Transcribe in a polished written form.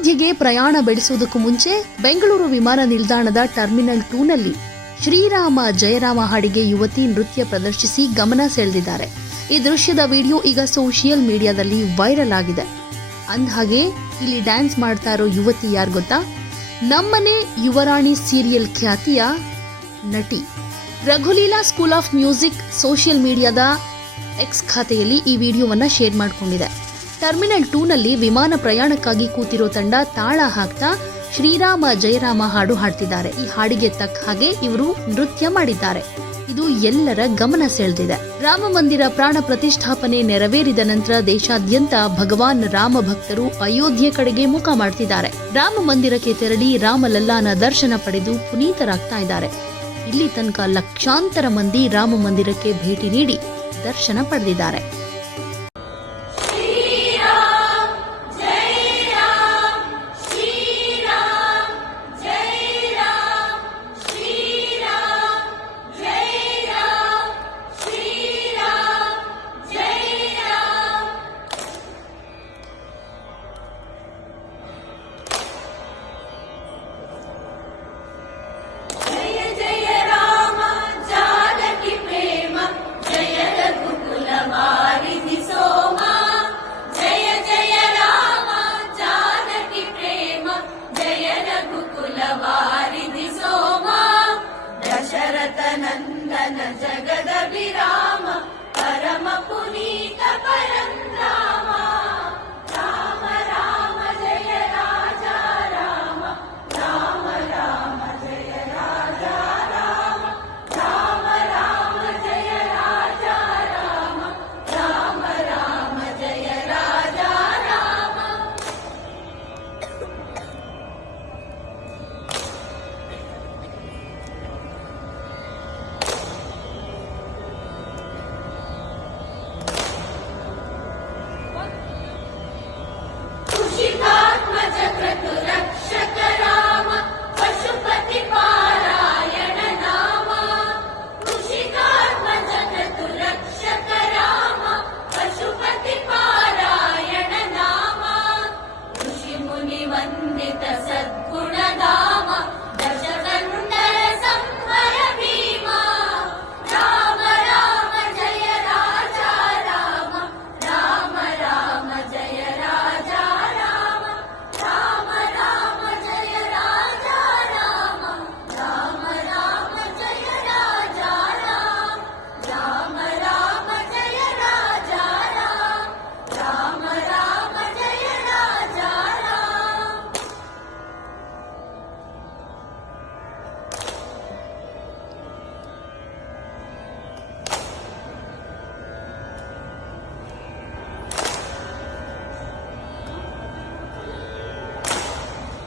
ಅಯೋಧ್ಯೆಗೆ ಪ್ರಯಾಣ ಬೆಳೆಸುವುದಕ್ಕೂ ಮುಂಚೆ ಬೆಂಗಳೂರು ವಿಮಾನ ನಿಲ್ದಾಣದ ಟರ್ಮಿನಲ್ 2 ನಲ್ಲಿ ಶ್ರೀರಾಮ ಜಯರಾಮ ಹಾಡಿಗೆ ಯುವತಿ ನೃತ್ಯ ಪ್ರದರ್ಶಿಸಿ ಗಮನ ಸೆಳೆದಿದ್ದಾರೆ. ಈ ದೃಶ್ಯದ ವಿಡಿಯೋ ಈಗ ಸೋಷಿಯಲ್ ಮೀಡಿಯಾದಲ್ಲಿ ವೈರಲ್ ಆಗಿದೆ. ಅಂದಹಾಗೆ ಇಲ್ಲಿ ಡ್ಯಾನ್ಸ್ ಮಾಡ್ತಾ ಇರೋ ಯುವತಿ ಯಾರು ಗೊತ್ತಾ? ನಮ್ಮನೆ ಯುವರಾಣಿ ಸೀರಿಯಲ್ ಖ್ಯಾತಿಯ ನಟಿ ರಘುಲೀಲಾ ಸ್ಕೂಲ್ ಆಫ್ ಮ್ಯೂಸಿಕ್ ಸೋಷಿಯಲ್ ಮೀಡಿಯಾದ ಎಕ್ಸ್ ಖಾತೆಯಲ್ಲಿ ಈ ವಿಡಿಯೋವನ್ನ ಶೇರ್ ಮಾಡಿಕೊಂಡಿದೆ. ಟರ್ಮಿನಲ್ 2 ನಲ್ಲಿ ವಿಮಾನ ಪ್ರಯಾಣಕ್ಕಾಗಿ ಕೂತಿರೋ ತಂಡ ತಾಳ ಹಾಕ್ತಾ ಶ್ರೀರಾಮ ಜಯರಾಮ ಹಾಡು ಹಾಡ್ತಿದ್ದಾರೆ. ಈ ಹಾಡಿಗೆ ತಕ್ಕ ಹಾಗೆ ಇವರು ನೃತ್ಯ ಮಾಡಿದ್ದಾರೆ. ಇದು ಎಲ್ಲರ ಗಮನ ಸೆಳೆದಿದೆ. ರಾಮ ಮಂದಿರ ಪ್ರಾಣ ಪ್ರತಿಷ್ಠಾಪನೆ ನೆರವೇರಿದ ನಂತರ ದೇಶಾದ್ಯಂತ ಭಗವಾನ್ ರಾಮ ಭಕ್ತರು ಅಯೋಧ್ಯೆ ಕಡೆಗೆ ಮುಖ ಮಾಡ್ತಿದ್ದಾರೆ. ರಾಮ ಮಂದಿರಕ್ಕೆ ತೆರಳಿ ರಾಮಲಲ್ಲಾನ ದರ್ಶನ ಪಡೆದು ಪುನೀತರಾಗ್ತಾ ಇದ್ದಾರೆ. ಇಲ್ಲಿ ತನಕ ಲಕ್ಷಾಂತರ ಮಂದಿ ರಾಮ ಮಂದಿರಕ್ಕೆ ಭೇಟಿ ನೀಡಿ ದರ್ಶನ ಪಡೆದಿದ್ದಾರೆ. नंदन जगत